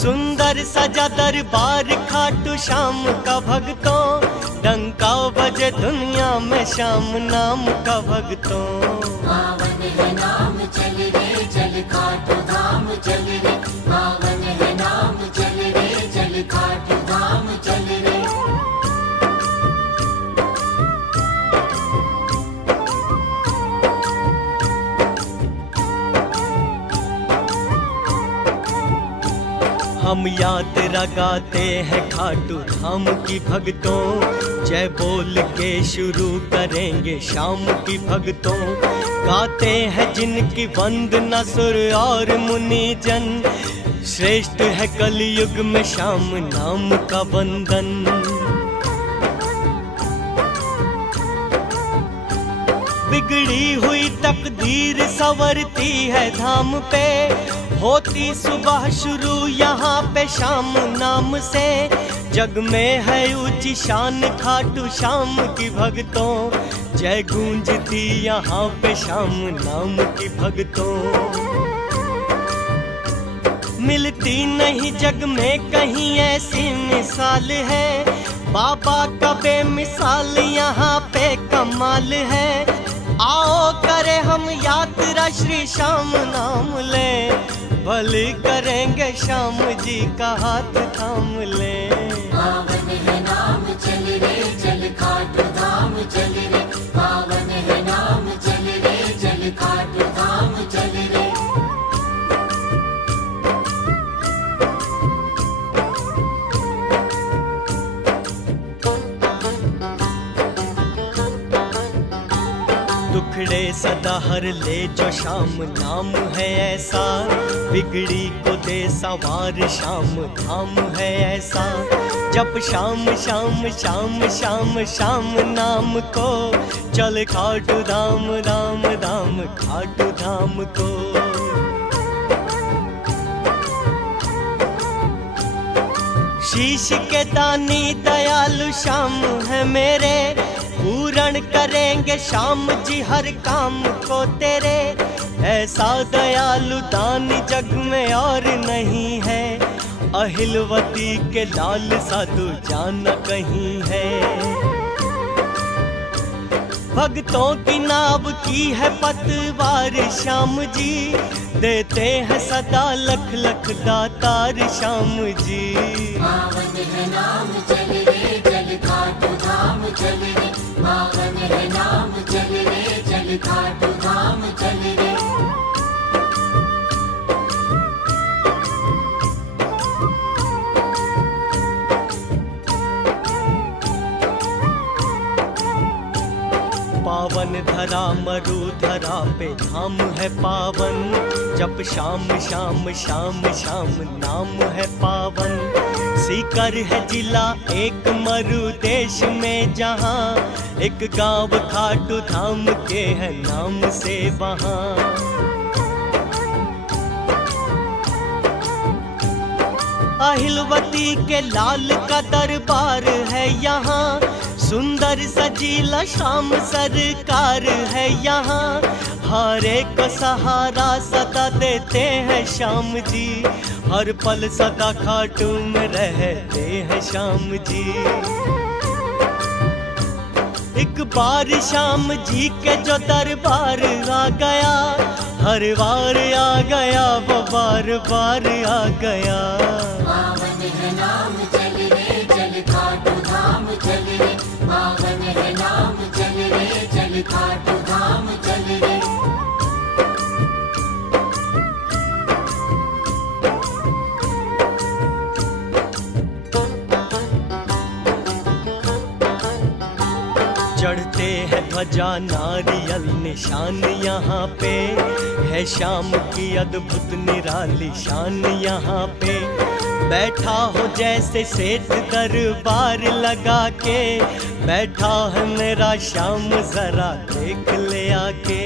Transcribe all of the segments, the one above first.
सुंदर सजा दरबार खाटू श्याम का भक्तों, डंका बजे दुनिया में श्याम नाम का भक्तों। पावन है नाम चल रे चल खाटू धाम चल रे, पावन है नाम चल रे चल खाटू धाम चल रे। हम यात्रा गाते हैं खाटू धाम की भक्तों, जय बोल के शुरू करेंगे शाम की भक्तों। गाते हैं जिनकी वंदना सुर और मुनि जन, श्रेष्ठ है कलयुग में श्याम नाम का वंदन। बिगड़ी हुई तकदीर संवरती है धाम पे, होती सुबह शुरू यहाँ पे शाम नाम से। जग में है ऊंची शान खाटू श्याम की भक्तों, जय गूंजती यहाँ पे श्याम नाम की भक्तों। मिलती नहीं जग में कहीं ऐसी मिसाल है, बाबा का बेमिसाल यहाँ पे कमाल है। आओ करे हम यात्रा श्री श्याम नाम ले, भले करेंगे श्याम जी का हाथ थाम ले। पावन है नाम चल रे चल खाटू धाम चल रे, पावन है नाम चल रे चल खाटू धाम चल रे। दुखड़े सदा हर ले जो श्याम नाम है ऐसा, बिगड़ी को दे सवार श्याम धाम है ऐसा। जब श्याम श्याम श्याम श्याम श्याम नाम को, चल खाटू धाम धाम धाम खाटू धाम को। शीश के दानी दयालु श्याम है मेरे, पूर्ण करेंगे श्याम जी हर काम को तेरे। ऐसा दयालु दानी जग में और नहीं है, अहिलवती के लाल साधु जाना कहीं है। भक्तों की नाव की है पतवार श्याम जी, देते हैं सदा लख लख दातार श्याम जी। पावन है नाम चल रे चल खाटू धाम चल रे, पावन है नाम चल रे चल खाटू धाम चल रे। पावन धरा मरु धरा पे धाम है पावन, जब श्याम श्याम श्याम श्याम नाम है पावन। सीकर है जिला एक मरु देश में जहाँ, एक गांव खाटू धाम के है नाम से वहाँ। अहिलवती के लाल का दरबार है यहाँ, सुंदर सजीला श्याम सरकार है यहाँ। हर एक सहारा सदा देते हैं श्याम जी, हर पल सदा खाटू में रहते हैं श्याम जी। एक बार श्याम जी के जो दरबार आ गया, हर बार आ गया वो बार बार आ गया। पावन है नाम चल रे चल खाटू धाम चल रे, पावन है नाम चल रे चल खाटू धाम चल रे। चढ़ते हैं ध्वजा नारियल निशान यहाँ पे, है श्याम की अद्भुत निराली शान यहाँ पे। बैठा हो जैसे सेठ दरबार लगा के, बैठा है मेरा श्याम जरा देख ले आके।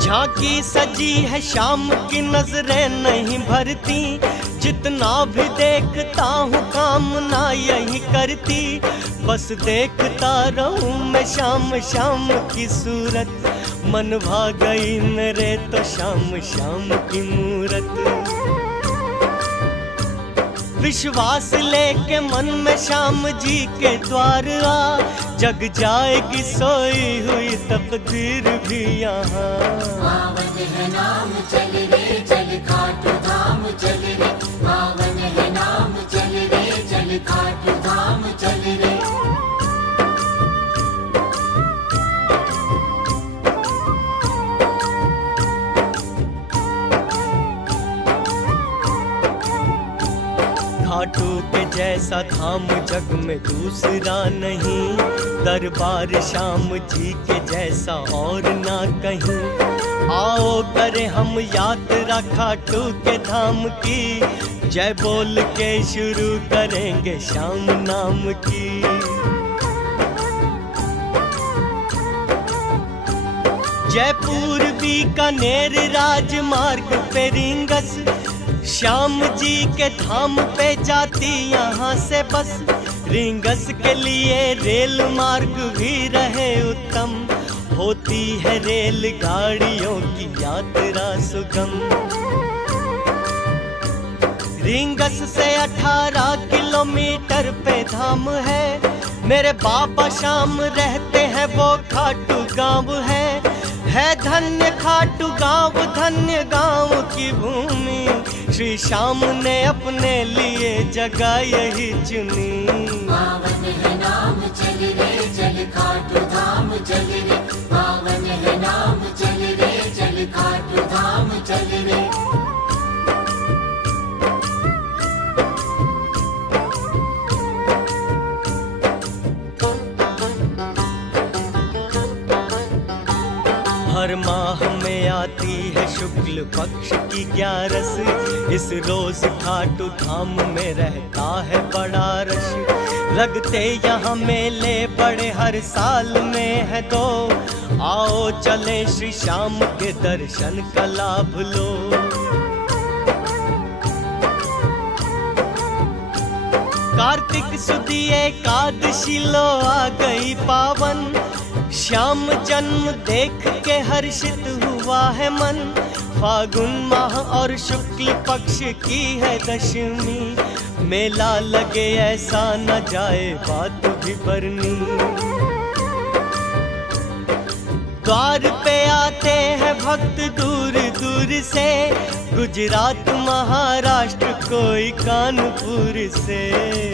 झांकी सजी है श्याम की नजरें नहीं भरती, जितना भी देखता हूँ कामना यही करती, बस देखता रहूं मैं शाम शाम की सूरत। मन भाग गई मेरे तो शाम शाम की मूरत। विश्वास लेके मन में श्याम जी के द्वार आ, जग जाएगी सोई हुई तकदीर भी यहाँ। पावन है नाम चल रे चल खाटू धाम चल रे, पावन है नाम चल रे चल खाटू धाम चल रे। खाटू के जैसा धाम जग में दूसरा नहीं, दरबार श्याम जी के जैसा और ना कहीं। आओ करें हम यात्रा खाटू के धाम की, जय बोल के शुरू करेंगे श्याम नाम की। जयपुर बीकानेर राजमार्ग पे रिंगस, श्याम जी के धाम पे जाती यहाँ से बस। रिंगस के लिए रेल मार्ग भी रहे उत्तम, होती है रेल गाड़ियों की यात्रा सुगम। रिंगस से 18 किलोमीटर पे धाम है, मेरे बाबा श्याम रहते हैं वो खाटू गाँव है धन्य खाटू गाँव, धन्य गाँव की भूमि। श्री श्याम ने अपने लिए जगह यही चुनी। पावन है नाम चल रे चल खाटू धाम चल रे, पावन है नाम चल रे चल खाटू धाम चल रे। हर माह में आती है शुक्ल पक्ष की 11, इस रोज खाटू धाम में रहता है बड़ा रश। लगते यहाँ मेले बड़े हर साल में है दो, आओ चले श्री श्याम के दर्शन का लाभ लो। कार्तिक सुदी एकादशी लो आ गई पावन, श्याम जन्म देख के हर्षित हुआ है मन। फागुन माह और शुक्ल पक्ष की है दशमी, मेला लगे ऐसा न जाए बात भी बरनी। द्वार पे आते हैं भक्त दूर दूर से, गुजरात महाराष्ट्र कोई कानपुर से।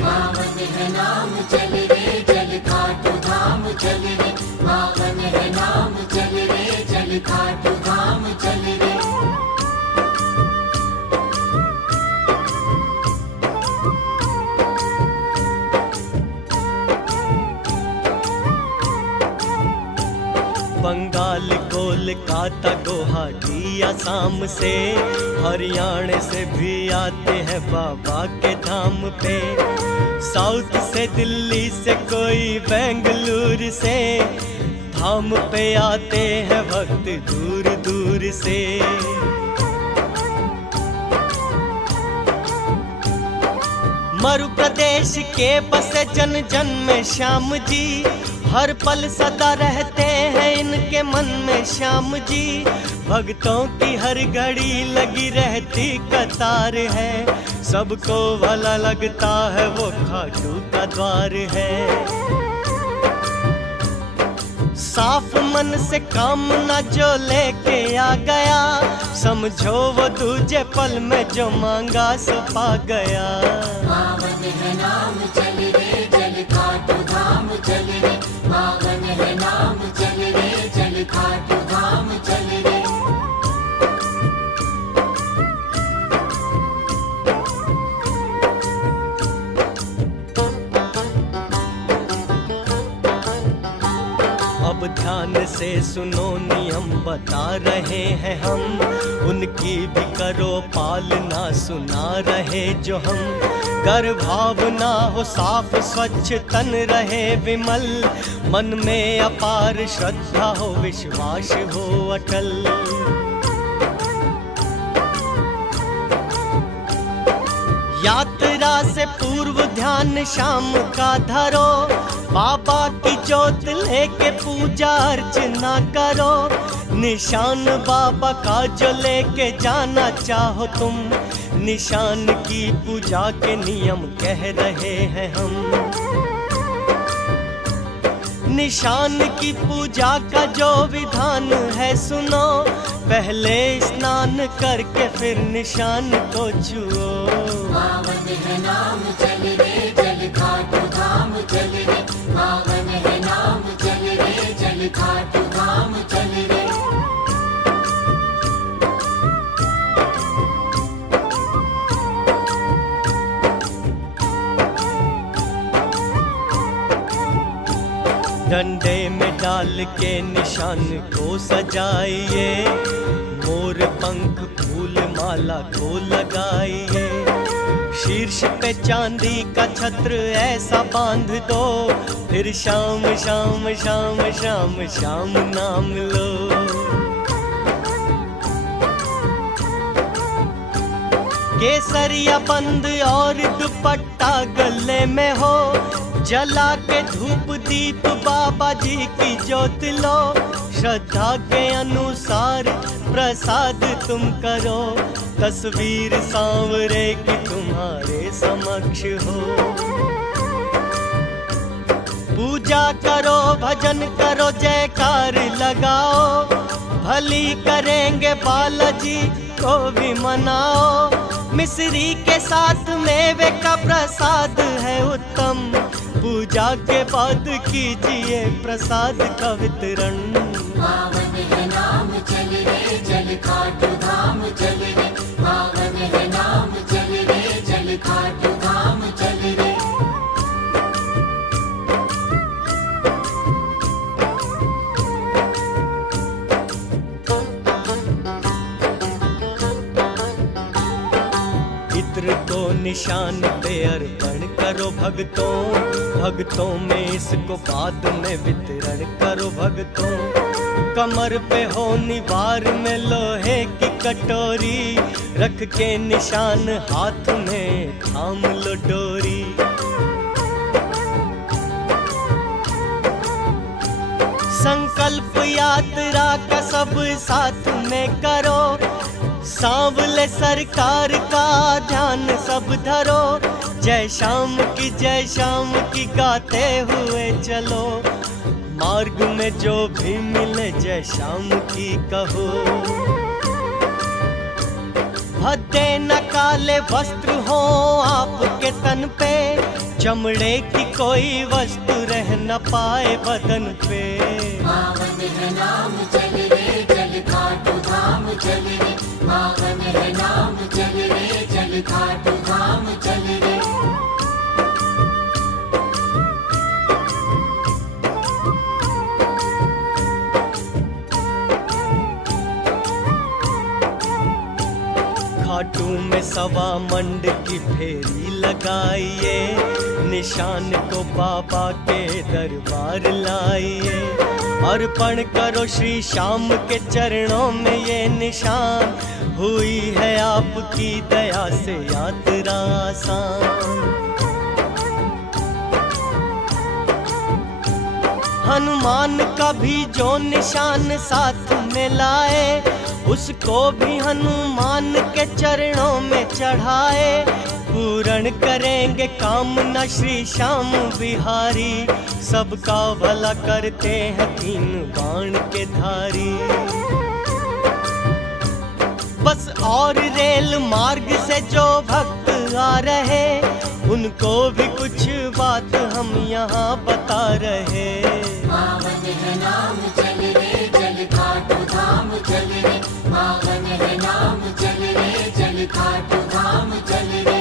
पावन है नाम चल रे चल खाटू धाम चल रे, पावन है नाम चल रे चल खाटू धाम चल रे। बंगाल कोलकाता गुवाहाटी असम से, हरियाणा से भी आते हैं बाबा के धाम पे। साउथ से दिल्ली से कोई बेंगलुरु से, धाम पे आते हैं भक्त दूर दूर से। मरु प्रदेश के बसे जन जन में श्याम जी, हर पल सदा रहते हैं इनके मन में श्याम जी। भक्तों की हर घड़ी लगी रहती कतार है, सबको भला लगता है वो खाटू का द्वार है। साफ मन से कामना जो लेके आ गया, समझो वो दूजे पल में जो मांगा सो पा गया। पावन है नाम चल रे चल खाटू धाम चल रे, पावन है नाम चल रे चल खाटू धाम चल रे। अब ध्यान से सुनो नियम बता रहे हैं हम, उनकी भी करो पालना सुना रहे जो हम। कर भावना हो साफ स्वच्छ तन रहे विमल, मन में अपार श्रद्धा हो विश्वास हो अटल। यात्रा से पूर्व ध्यान शाम का धरो, बाबा की ज्योत लेके पूजा अर्चना करो। निशान बाबा का जो लेके जाना चाहो तुम, निशान की पूजा के नियम कह रहे हैं हम। निशान की पूजा का जो विधान है सुनो, पहले स्नान करके फिर निशान को छुओ। पावन है नाम चल रे चल खाटू धाम चल रे, पावन है नाम चल रे चल खाटू धाम चल रे। डंडे में डाल के निशान को सजाइए, मोर पंख फूल माला को लगाइए। शीर्ष पे चांदी का छत्र ऐसा बांध दो, फिर शाम शाम शाम शाम शाम नाम लो। केसरिया बंद और दुपट्टा गले में हो, जला के धूप दीप बाबा जी की ज्योत लो। श्रद्धा के अनुसार प्रसाद तुम करो, तस्वीर सांवरे की तुम्हारे समक्ष हो। पूजा करो भजन करो जयकार लगाओ, भली करेंगे बालाजी को भी मनाओ। मिश्री के साथ मेवे का प्रसाद है उत्तम, पूजा के बाद कीजिए प्रसाद का वितरण। पावन है नाम चल रे चल खाटू धाम चल रे, पावन है नाम चल रे चल खाटू धाम चल रे। इत्र को निशान पे अर्पण करो भक्तों, भक्तों में इसको बाद में वितरण करो भक्तों। कमर पे हो निवार में लोहे की कटोरी, रख के निशान हाथ में थाम लो डोरी। संकल्प यात्रा का सब साथ में करो, सांवले सरकार का ध्यान सब धरो। जय श्याम की गाते हुए चलो, मार्ग में जो भी मिले जय श्याम की कहो। भद्दे न काले वस्त्र हो आपके तन पे, चमड़े की कोई वस्तु रह न पाए बदन पे। पावन है नाम चल रे चल खाटू धाम चल रे, पावन है नाम चल रे चल खाटू धाम चल रे। खाटू में सवा मंड की फेरी लगाइए, निशान को बाबा के दरबार लाइए। अर्पण करो श्री श्याम के चरणों में ये निशान, हुई है आपकी दया से यात्रा आसान। हनुमान का भी जो निशान साथ में लाए, उसको भी हनुमान के चरणों में चढ़ाए। पूर्ण करेंगे कामना श्री श्याम बिहारी, सबका भला करते हैं तीन बाण के धारी। बस और रेल मार्ग से जो भक्त आ रहे, उनको भी कुछ बात हम यहाँ बता रहे। पावन है नाम चल रे चल खाटू धाम चल रे, पावन है नाम चल रे चल खाटू धाम चल रे।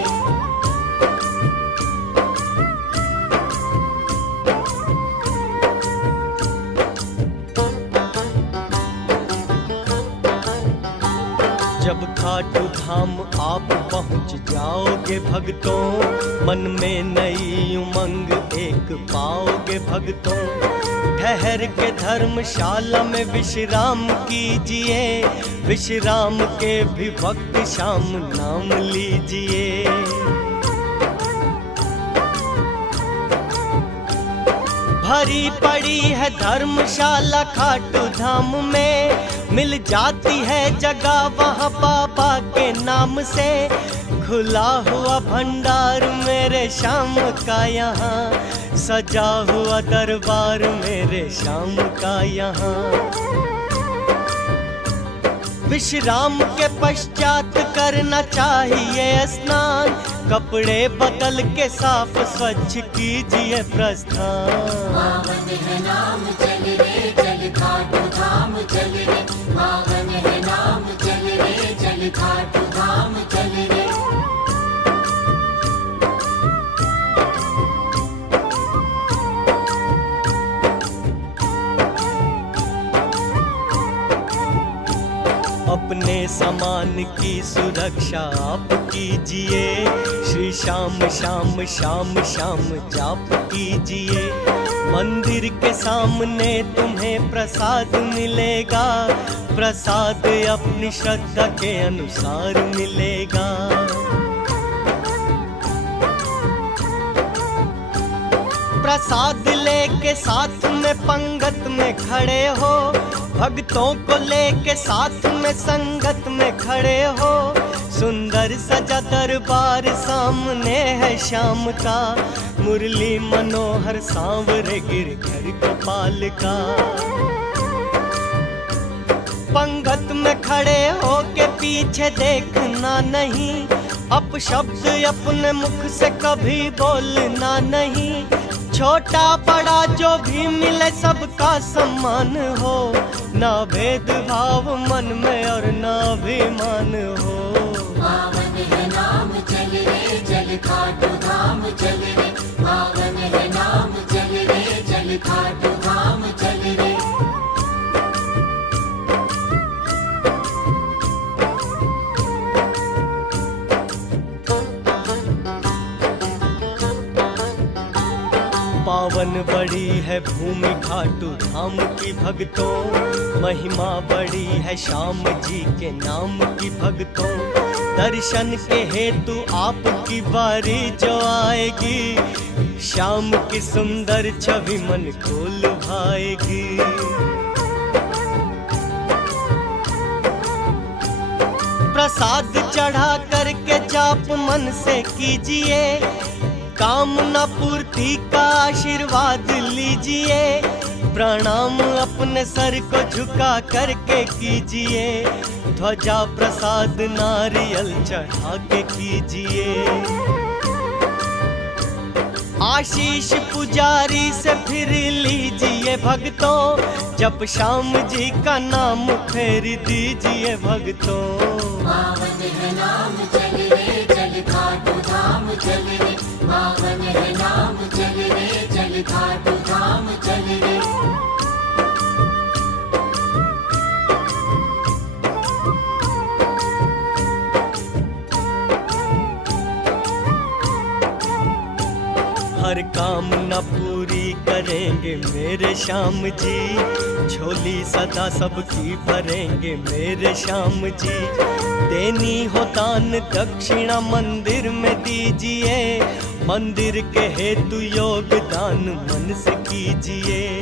जब खाटू धाम आप पहुँच जाओगे भक्तों, मन में नई उमंग एक पाओगे भक्तों। ठहर के धर्मशाला में विश्राम कीजिए, विश्राम के भी वक्त शाम नाम लीजिए। भरी पड़ी है धर्मशाला खाटू धाम में, मिल जाती है जगह वहाँ बाबा के नाम से। खुला हुआ भंडार मेरे श्याम का यहाँ, सजा हुआ दरबार मेरे श्याम का यहाँ। विश्राम के पश्चात करना चाहिए स्नान, कपड़े बदल के साफ स्वच्छ कीजिए प्रस्थान। पावन है नाम चल रे चल खाटू धाम चल रे, पावन है नाम चल रे चल खाटू धाम चल रे। अपने सामान की सुरक्षा आप कीजिए, श्री श्याम श्याम श्याम श्याम जाप कीजिए। मंदिर के सामने तुम्हें प्रसाद मिलेगा, प्रसाद अपनी श्रद्धा के अनुसार मिलेगा। प्रसाद लेके साथ में पंगत में खड़े हो, भक्तों को लेके साथ में संगत में खड़े हो। सुंदर सजा दरबार सामने है श्याम का, मुरली मनोहर सांवरे गिरधर गोपाल का। पंगत में खड़े हो के पीछे देखना नहीं, अपशब्द अपने मुख से कभी बोलना नहीं। छोटा बड़ा जो भी मिले सबका सम्मान हो, ना भेदभाव मन में और ना अभिमान हो। पावन है नाम चल रे चल खाटू धाम चल रे, पावन है नाम चल रे चल खाटू धाम चल रे। पावन बड़ी है भूमि खाटू धाम की भक्तों, महिमा बड़ी है श्याम जी के नाम की भक्तों। दर्शन के हेतु आपकी बारी जो आएगी, श्याम की सुंदर छवि मन को लुभाएगी। प्रसाद चढ़ा करके जाप मन से कीजिए, कामना पूर्ति का आशीर्वाद लीजिए। प्रणाम अपने सर को झुका करके कीजिए, ध्वजा प्रसाद नारियल चढ़ा के कीजिए। आशीष पुजारी से फिर लीजिए भक्तों, जब श्याम जी का नाम फेर दीजिए भक्तों। पावन है नाम चल रे चल खाटू धाम चल रे, पावन है नाम चल रे चल खाटू धाम चल रे। हर कामना पूरी करेंगे मेरे श्याम जी, झोली सदा सबकी भरेंगे मेरे श्याम जी। देनी हो दान दक्षिणा मंदिर में दीजिए, मंदिर के हेतु योगदान मन से कीजिए।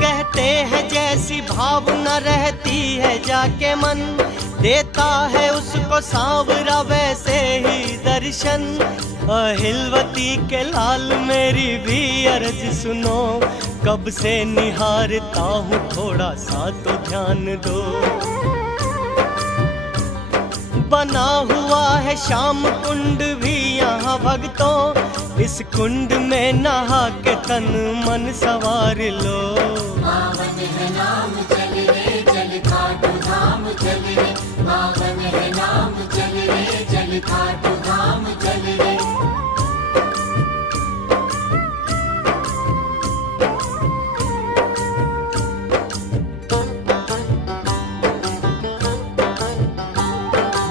कहते हैं जैसी भावना रहती है जाके मन, देता है उसको सांवरा वैसे ही दर्शन। अहिलवती के लाल मेरी भी अर्ज सुनो, कब से निहारता हूँ थोड़ा सा तो ध्यान दो। बना हुआ है श्याम कुंड भी यहाँ भक्तों, इस कुंड में नहा के तन मन संवार लो। पावन है नाम चल रे चल खाटू धाम चल रे, पावन है नाम चल रे चल खाटू धाम चल रे।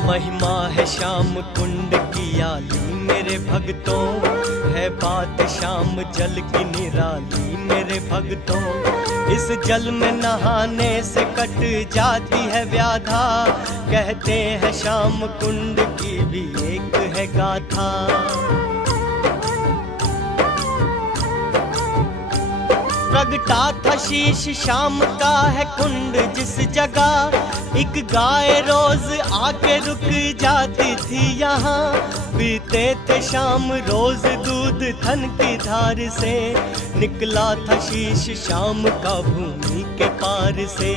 महिमा है श्याम कुंड की आली मेरे भक्तों, है बात शाम जल की निराली मेरे भक्तों। इस जल में नहाने से कट जाती है व्याधा, कहते हैं शाम कुंड की भी एक है गाथा। प्रगटा था शीश शाम का है कुंड जिस जगह, एक गाय रोज आके रुक जाती थी यहाँ। पीते थे शाम रोज दूध थन की धार से, निकला था शीश शाम का भूमि के पार से।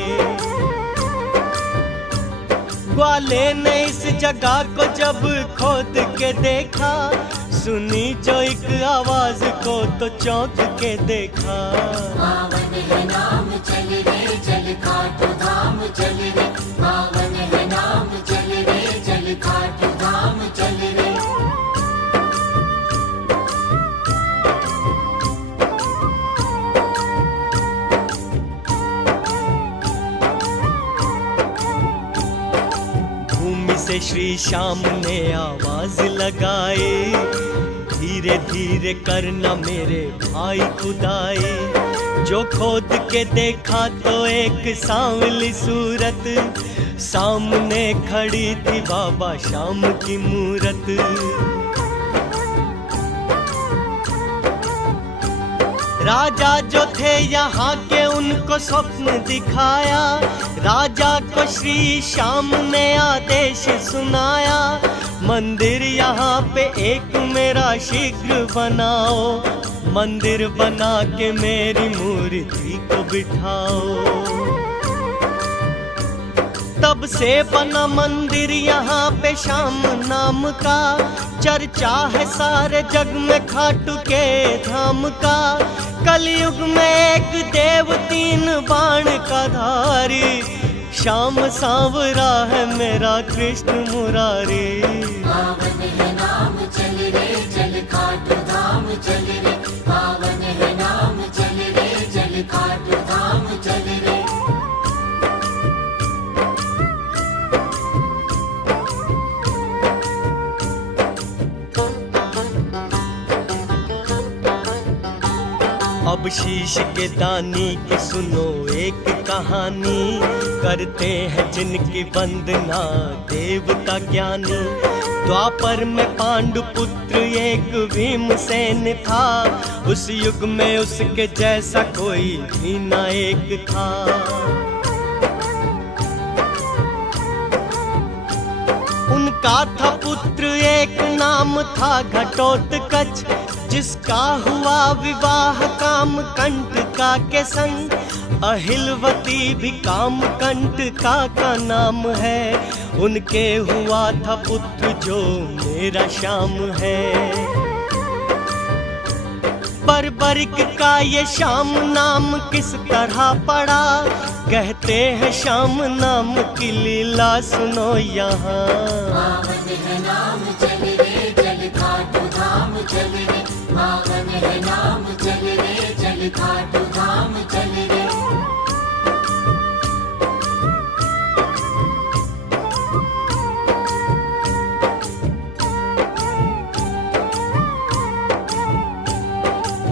ग्वाले ने इस जगह को जब खोद के देखा, सुनी जो एक आवाज को तो चौंक के देखा। पावन है नाम चल रे चल खाटू धाम चल रे, पावन है नाम चल रे चल खाटू धाम चल रे। भूमि से श्री श्याम ने आवाज लगाई, धीरे धीरे करना मेरे भाई खुदाई। जो खोद के देखा तो एक सांवली सूरत, सामने खड़ी थी बाबा श्याम की मूरत। राजा जो थे यहाँ के उनको स्वप्न दिखाया, राजा को श्री श्याम ने आदेश सुनाया। मंदिर यहाँ पे एक मेरा शीघ्र बनाओ, मंदिर बना के मेरी मूर्ति को बिठाओ। तब से बना मंदिर यहाँ पे श्याम नाम का, चर्चा है सारे जग में खाटू के धाम का। कलयुग में एक देव तीन बाण का धारी, श्याम सांवरा है मेरा कृष्ण मुरारी। पावन है नाम चल रे चल खाटू धाम चल रे, पावन है नाम चल रे चल खाटू धाम चल रे। अब शीश के दानी की सुनो एक कहानी, करते हैं जिनकी वंदना देवता ज्ञानी। द्वापर में पांडु पुत्र एक भीमसेन था, उस युग में उसके जैसा कोई भी न एक था। उनका था पुत्र एक नाम था घटोत्कच, जिसका हुआ विवाह काम कंटका के संग। अहिलवती भी काम कंटका का नाम है, उनके हुआ था पुत्र जो मेरा श्याम है। बर्बरिक का ये श्याम नाम किस तरह पड़ा, कहते हैं श्याम नाम की लीला सुनो यहाँ। पावन है नाम चल रे चल खाटू धाम चल रे, पावन है नाम चल रे चल खाटू धाम चल रे।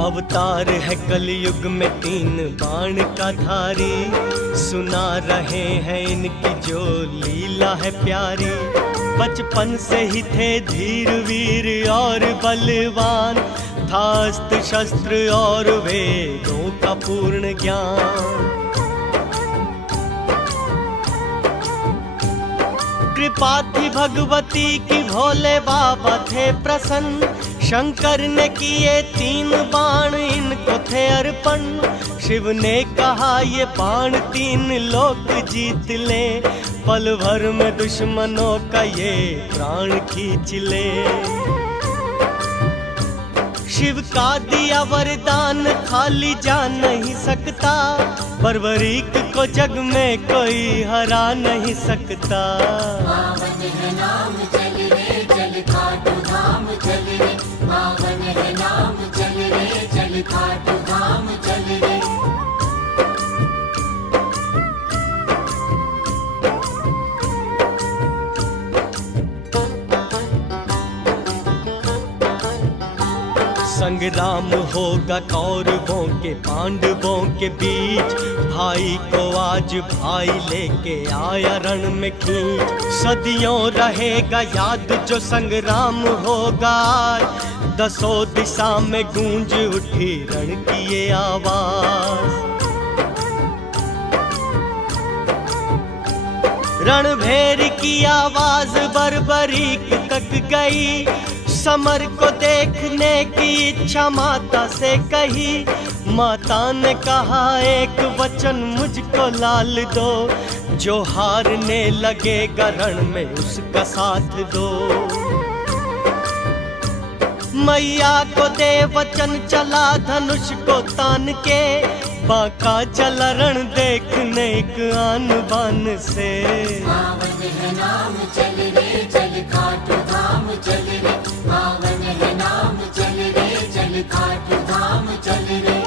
अवतार है कलयुग में तीन बाण का धारी, सुना रहे हैं इनकी जो लीला है प्यारी। बचपन से ही थे धीर वीर और बलवान, था अस्त्र शस्त्र और वेदों का पूर्ण ज्ञान। कृपा थी भगवती की भोले बाबा थे प्रसन्न, शंकर ने किए तीन बाण इनको थे अर्पण। शिव ने कहा ये बाण तीन लोक जीत ले, पल भर में दुश्मनों का ये प्राण खींच ले। शिव का दिया वरदान खाली जा नहीं सकता, बर्बरीक को जग में कोई हरा नहीं सकता। पावन है नाम चल रे चल खाटू धाम चल रे, पावन है नाम चल रे चल खाटू धाम चल रे। संग संग्राम होगा कौरवों के पांडवों के बीच, भाई को आज भाई लेके आया रण में खींच। सदियों रहेगा याद जो संग्राम होगा आज, दसों दिशा में गूंज उठी रण की ये आवाज। रणभेर की आवाज बर्बरीक तक गई, समर को देखने की इच्छा माता से कही। माता ने कहा एक वचन मुझको लाल दो, जो हारने लगेगा रण में उसका साथ दो। मैया को दे वचन चला धनुष को तान के, बांका चला रण देखने एक आन बान से। पावन है नाम चल रे चल खाटू धाम चल रे, पावन है नाम चल रे चल खाटू धाम चल रे।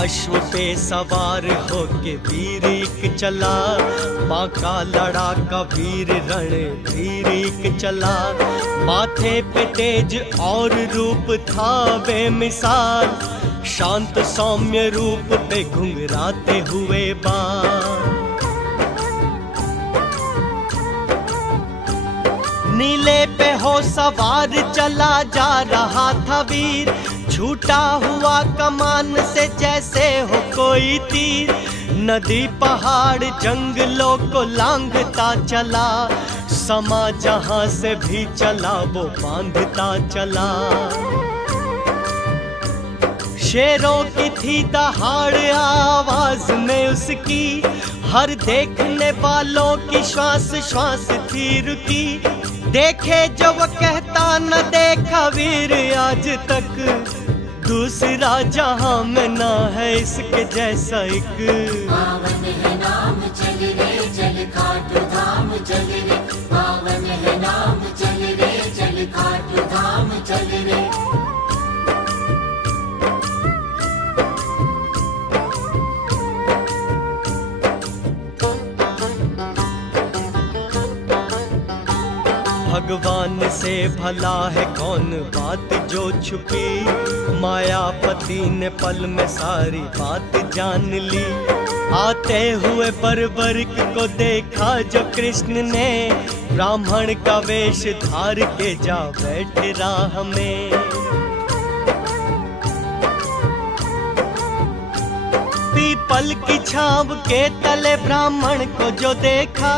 अश्व पे सवार होके वीर एक चला, बांका लड़ाका वीर रण वीर एक चला। माथे पे तेज और रूप था बेमिसाल, शांत सौम्य रूप पे घुंघराते हुए बाल। नीले पे हो सवार चला जा रहा था वीर, छूटा हुआ कमान से जैसे हो कोई तीर। नदी पहाड़ जंगलों को लांघता चला, समा जहां से भी चला वो बांधता चला। शेरों की थी दहाड़ आवाज में उसकी, हर देखने वालों की श्वास श्वास थी रुकी। देखे जो वो कहता न देखा वीर आज तक, दूसरा जहां में ना है इसके जैसा एक। पावन है नाम चल रे चल खाटू धाम चल रे, पावन है नाम चल रे चल खाटू धाम चल रे। भगवान से भला है कौन बात जो छुपी, मायापति ने पल में सारी बात जान ली। आते हुए बर्बरिक को देखा जो कृष्ण ने, ब्राह्मण का वेश धार के जा बैठे राह में। पीपल की छांव के तले ब्राह्मण को जो देखा,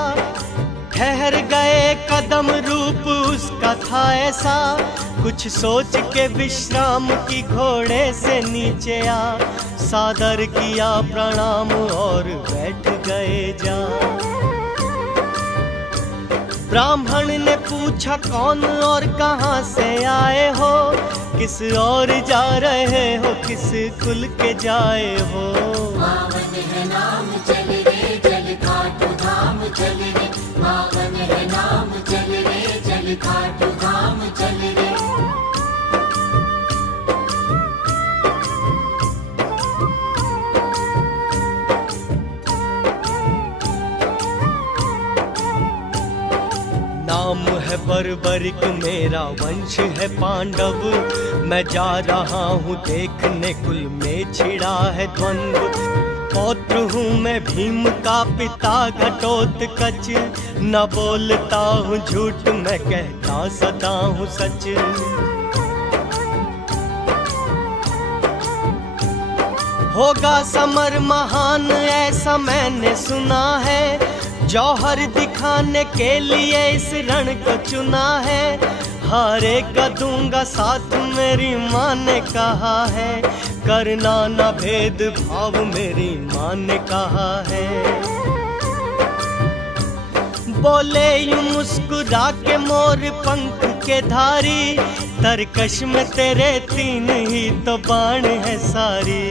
ठहर गए कदम रूप उसका था ऐसा। कुछ सोच के विश्राम की घोड़े से नीचे आ, सादर किया प्रणाम और बैठ गए जा। ब्राह्मण ने पूछा कौन और कहां से आए हो, किस ओर जा रहे हो किस कुल के जाए हो। पावन है नाम चल रे चल खाटू धाम चल रे, पावन है नाम चल रे चल खाटू धाम चल रे। नाम है बर्बरिक मेरा वंश है पांडव, मैं जा रहा हूँ देखने कुल में छिड़ा है द्वंद्व। पौत्र हूँ मैं भीम का पिता घटोत्कच, न बोलता हूँ झूठ मैं कहता सदा हूँ सच। होगा समर महान ऐसा मैंने सुना है, जौहर दिखाने के लिए इस रण को चुना है। हारे का दूंगा साथ मेरी माँ ने कहा है, करना न भेद भाव मेरी माँ ने कहा है। बोले यूं मुस्कुरा के मोर पंख के धारी, तरकश में तेरे तीन ही तो बाण है सारी।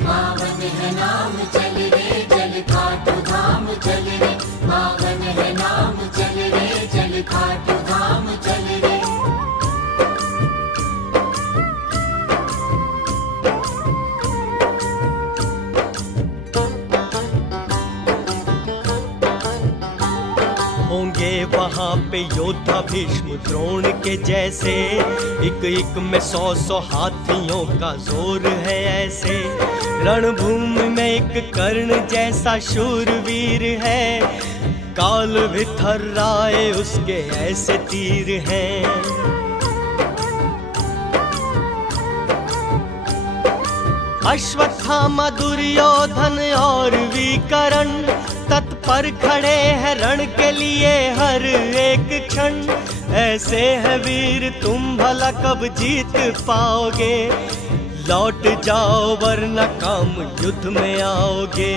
पावन है नाम चल रे चल खाटू धाम चल रे, पावन है नाम चल रे चल खाटू धाम चल रे। वहाँ पे योद्धा भीष्म द्रोण के जैसे, एक एक में 100-100 हाथियों का जोर है ऐसे। रणभूमि में एक कर्ण जैसा शूरवीर है, काल भी थर्राए उसके ऐसे तीर हैं। अश्वत्थामा दुर्योधन और विकर्ण तत्पर खड़े हैं रण के लिए हर एक क्षण। ऐसे है वीर तुम भला कब जीत पाओगे, लौट जाओ वरना काम युद्ध में आओगे।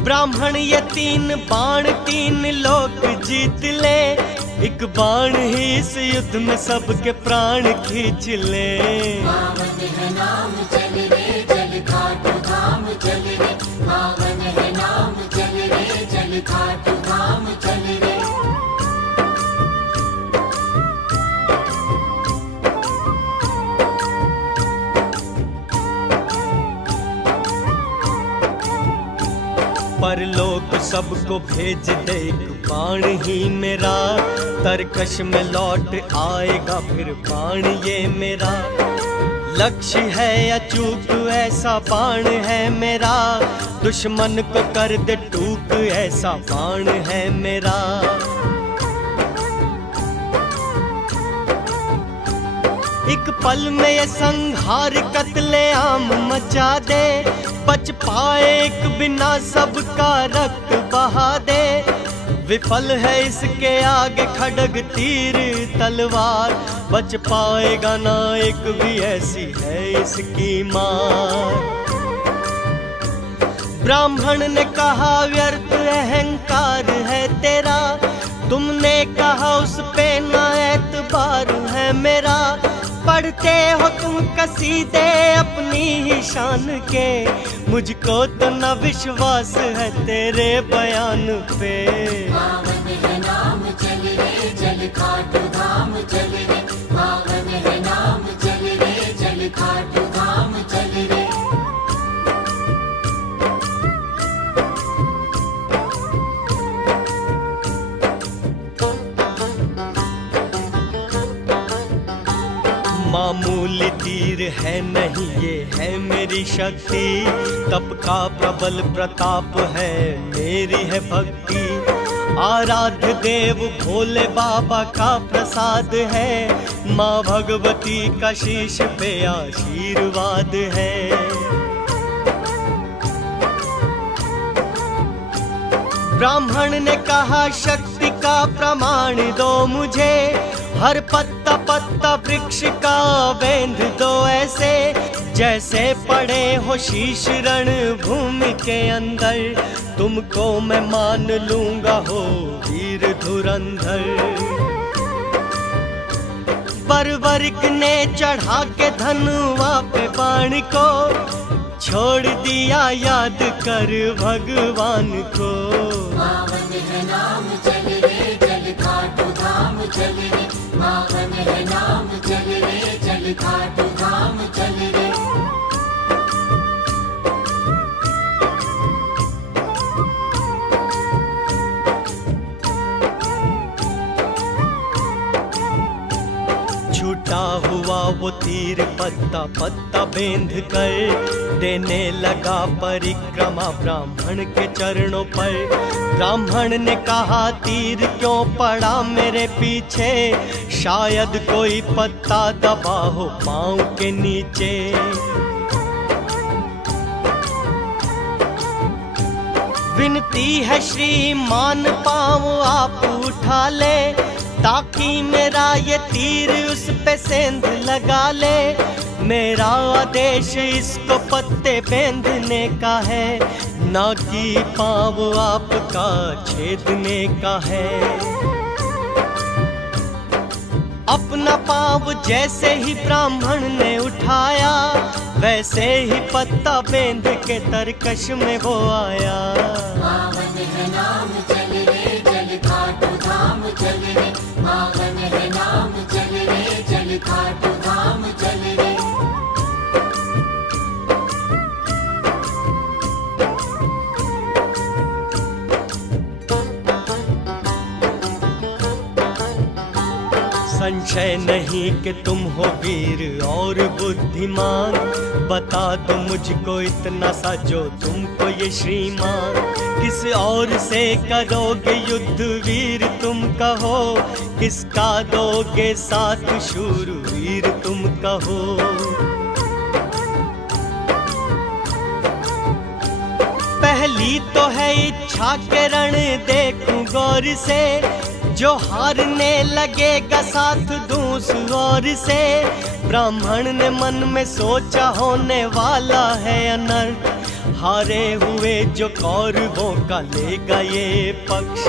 ब्राह्मण ये 3 बाण 3 लोक जीत ले, एक बाण ही इस युद्ध में सबके प्राण खींच ले। पावन है नाम चल रे चल खाटू धाम चल रे, पावन है नाम चल रे चल खाटू धाम चल रे। परलोक सबको भेज दे एक बाण ही मेरा, तरकश में लौट आएगा फिर बाण ये मेरा। लक्ष्य है अचूक ऐसा बाण है मेरा, दुश्मन को कर दे टूक ऐसा बाण है मेरा। एक पल में ये संहार कत्लेआम मचा दे, बच पाए एक बिना सबका रक्त बहा दे। विफल है इसके आगे खड्ग तीर तलवार, बच पाएगा ना एक भी ऐसी है इसकी मार। ब्राह्मण ने कहा व्यर्थ अहंकार है तेरा, तुमने कहा उस पे ना एतबार है मेरा। पढ़ते हो तुम कसीदे अपनी ही शान के, मुझको तो न विश्वास है तेरे बयान पे। पावन है नाम चल रे चल खाटू धाम चल रे, पावन है नाम चल रे चल खाटू धाम चल रे। मामूली तीर है नहीं ये है मेरी शक्ति, तप का प्रबल प्रताप है मेरी है भक्ति। आराध्य देव भोले बाबा का प्रसाद है, माँ भगवती का शीश पे आशीर्वाद है। ब्राह्मण ने कहा शक्ति का प्रमाण दो मुझे, हर पत्ता पत्ता वृक्ष का बेंध दो ऐसे, जैसे पड़े हो शीश रण भूमि के अंदर। तुमको मैं मान लूंगा हो वीर धुरंधर। बर्बरिक ने चढ़ा के धनुआ पे बाण को, छोड़ दिया याद कर भगवान को। पावन है नाम चल रे चल खाटू धाम चल रे, पावन है नाम चल रे चल खाटू धाम चल रे। छूटा हुआ वो तीर पत्ता पत्ता बेंध कर, देने लगा परिक्रमा ब्राह्मण के चरणों पर। ब्राह्मण ने कहा तीर क्यों पड़ा मेरे पीछे, शायद कोई पत्ता दबा हो पाँव के नीचे। विनती है श्रीमान पाँव आप उठा ले, ताकि मेरा ये तीर उस पे सेंध लगा ले। मेरा आदेश इसको पत्ते बेंधने का है, ना कि पाँव आपका छेदने का है। अपना पाँव जैसे ही ब्राह्मण ने उठाया, वैसे ही पत्ता बेंध के तरकश में वो आया। पावन है नाम चल रे चल खाटू धाम चल रे, पावन है नाम चल रे चल खाटू धाम चल रे। संशय नहीं कि तुम हो वीर और बुद्धिमान, बता दो मुझको इतना सा जो तुमको ये श्रीमान। किस और से करोगे युद्ध वीर तुम कहो, किसका दोगे साथ शूरवीर तुम कहो। पहली तो है इच्छा के रण देखूं गौर से, जो हारने लगेगा साथ दूस और से। ब्राह्मण ने मन में सोचा होने वाला है अनर्थ, हारे हुए जो कौरवों का लेगा ये पक्ष।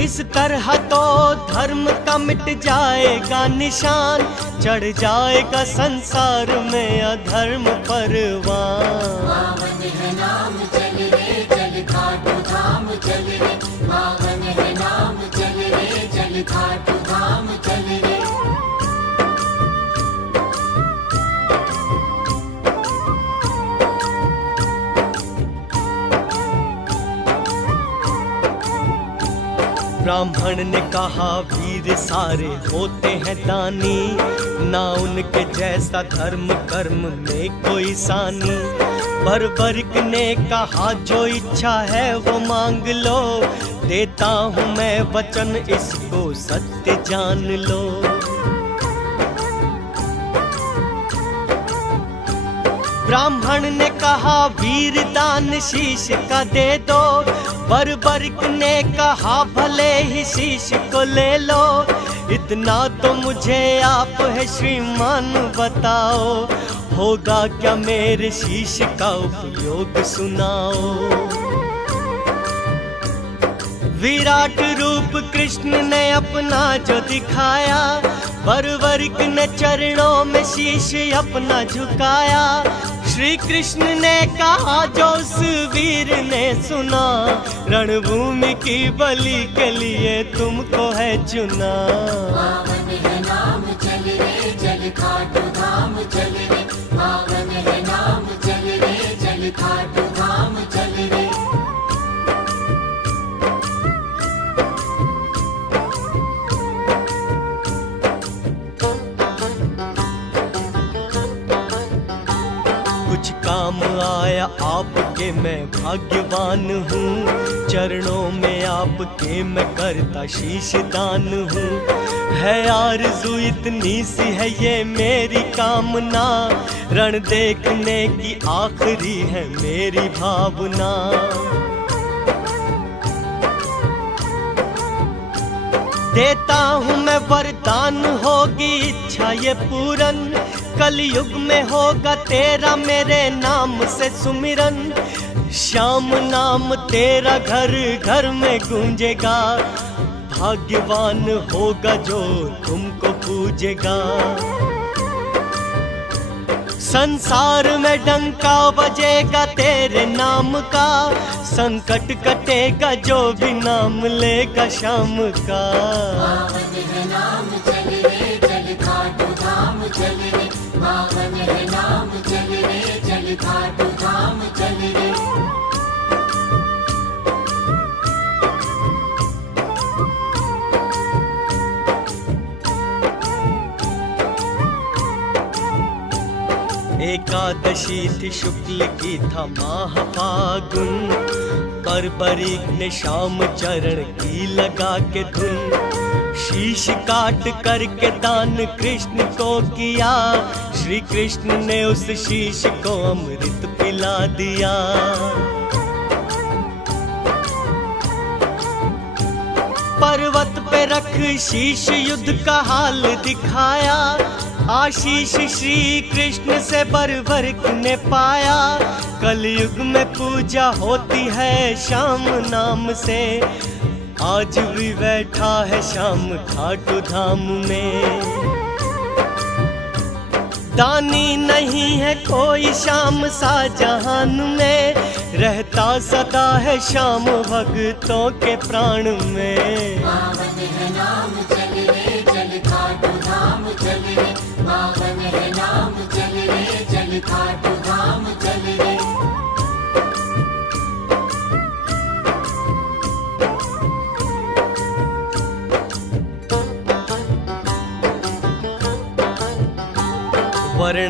इस तरह तो धर्म का मिट जाएगा निशान, चढ़ जाएगा संसार में अधर्म परवान। पावन है नाम चल रे चल खाटू धाम चल रे, पावन है नाम चल रे चल खाटू धाम चल रे। ब्राह्मण ने कहा वीर सारे होते हैं दानी, ना उनके जैसा धर्म कर्म में कोई सानी। बर्बरिक ने कहा जो इच्छा है वो मांग लो, देता हूँ मैं वचन इसको सत्य जान लो। ब्राह्मण ने कहा वीर दान शीश का दे दो, बर्बरिक ने कहा भले ही शीश को ले लो। इतना तो मुझे आप है श्रीमान बताओ, होगा क्या मेरे शीश का उपयोग सुनाओ। विराट रूप कृष्ण ने अपना जो दिखाया, बर्बरिक ने चरणों में शीश अपना झुकाया। श्री कृष्ण ने कहा जो उस वीर ने सुना, रणभूमि की बलि के लिए तुमको है चुना। पावन है नाम चल रे चल खाटू धाम चल रे, पावन है नाम चल रे चल खाटू धाम चल रे। कुछ काम आया आपके मैं भाग्यवान हूँ, चरणों में आपके मैं करता शीश दान हूँ। है आरज़ू इतनी सी है ये मेरी कामना, रण देखने की आखिरी है मेरी भावना। देता हूँ मैं वरदान होगी इच्छा ये पूरन, कलयुग में होगा तेरा मेरे नाम से सुमिरन। श्याम नाम तेरा घर घर में गूंजेगा, भाग्यवान होगा जो तुमको पूजेगा। संसार में डंका बजेगा तेरे नाम का, संकट कटेगा जो भी नाम लेगा श्याम का। पावन है नाम चल रे चल खाटू धाम चल रे, पावन है नाम चल रे चल खाटू धाम चल रे। एकादशी थी शुक्ल की था माह फागुन, बर्बरिक ने श्याम चरण की लगा के धुन। शीश काट करके दान कृष्ण को किया, श्री कृष्ण ने उस शीश को अमृत पिला दिया। पर्वत पे रख शीश युद्ध का हाल दिखाया, आशीष श्री कृष्ण से बर्बरिक ने पाया। कलयुग में पूजा होती है श्याम नाम से, आज भी बैठा है श्याम खाटू धाम में। दानी नहीं है कोई श्याम सा जहान में, रहता सदा है श्याम भक्तों के प्राण में। पावन है नाम चल रे चल खाटू धाम चल रे, पावन है नाम चल रे चल खाटू धाम चल रे।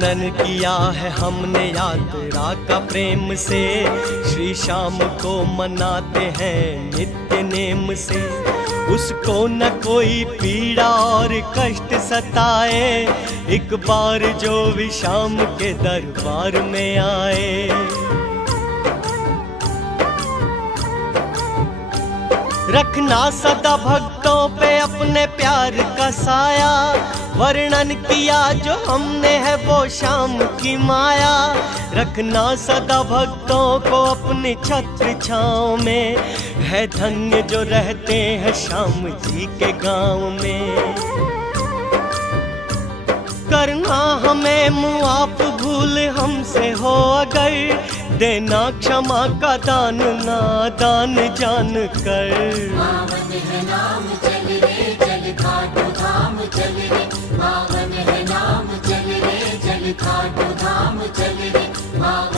पालन किया है हमने यात्रा का प्रेम से, श्री श्याम को मनाते हैं नित्य नेम से। उसको न कोई पीड़ा और कष्ट सताए, एक बार जो भी श्याम के दरबार में आए। रखना सदा भक्तों पे अपने प्यार का साया, वर्णन किया जो हमने है वो श्याम की माया। रखना सदा भक्तों को अपनी छत्र छाँव में, है धन्य जो रहते हैं श्याम जी के गाँव में। करना हमें मुआफ भूल हमसे हो अगर, देना क्षमा का दान नादान जान कर। पावन है नाम चल रे चल खाटू धाम चल रे, पावन है नाम चल रे चल खाटू धाम चल रे, पावन